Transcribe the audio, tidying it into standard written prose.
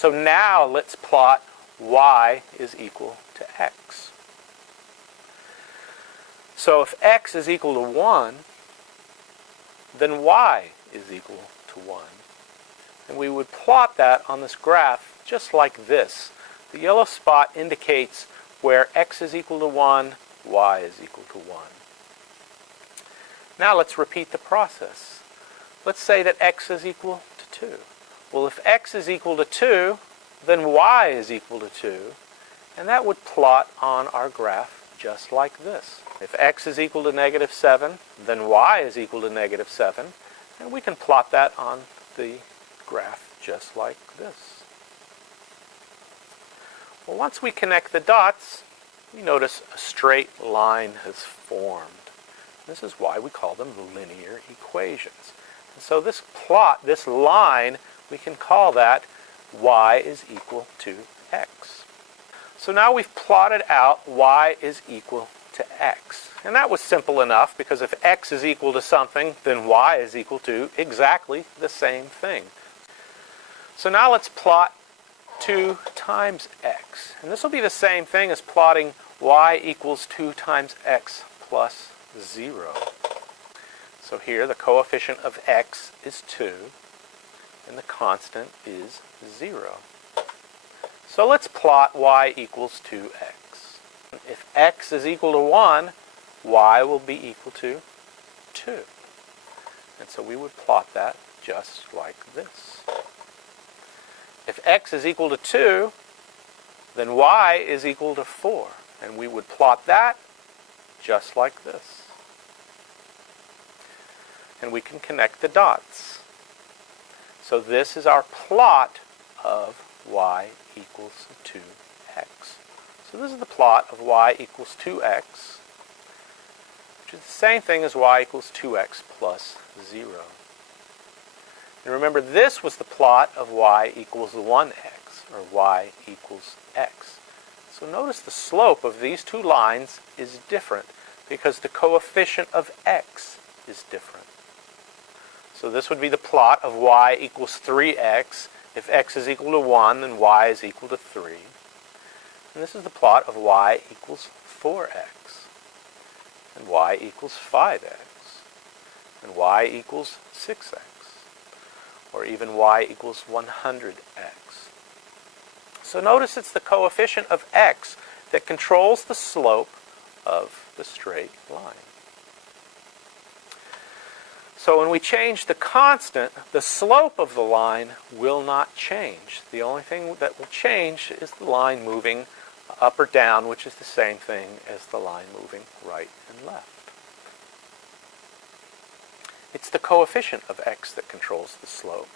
So now let's plot y is equal to x. So if x is equal to 1, then y is equal to 1. And we would plot that on this graph just like this. The yellow spot indicates where x is equal to 1, y is equal to 1. Now let's repeat the process. Let's say that x is equal to 2. Well, if x is equal to 2, then y is equal to 2. And that would plot on our graph just like this. If x is equal to negative 7, then y is equal to negative 7. And we can plot that on the graph just like this. Well, once we connect the dots, we notice a straight line has formed. This is why we call them linear equations. And so this plot, this line, we can call that y is equal to x. So now we've plotted out y is equal to x. And that was simple enough because if x is equal to something, then y is equal to exactly the same thing. So now let's plot 2 times x. And this will be the same thing as plotting y equals 2 times x plus 0. So here the coefficient of x is 2 and the constant is 0. So let's plot y equals 2x. If x is equal to 1, y will be equal to 2. And so we would plot that just like this. If x is equal to 2, then y is equal to 4. And we would plot that just like this. And we can connect the dots. So this is our plot of y equals 2x. So this is the plot of y equals 2x, which is the same thing as y equals 2x plus 0. And remember, this was the plot of y equals 1x, or y equals x. So notice the slope of these two lines is different because the coefficient of x is different. So this would be the plot of y equals 3x. If x is equal to 1, then y is equal to 3. And this is the plot of y equals 4x. And y equals 5x. And y equals 6x. Or even y equals 100x. So notice it's the coefficient of x that controls the slope of the straight line. So when we change the constant, the slope of the line will not change. The only thing that will change is the line moving up or down, which is the same thing as the line moving right and left. It's the coefficient of x that controls the slope.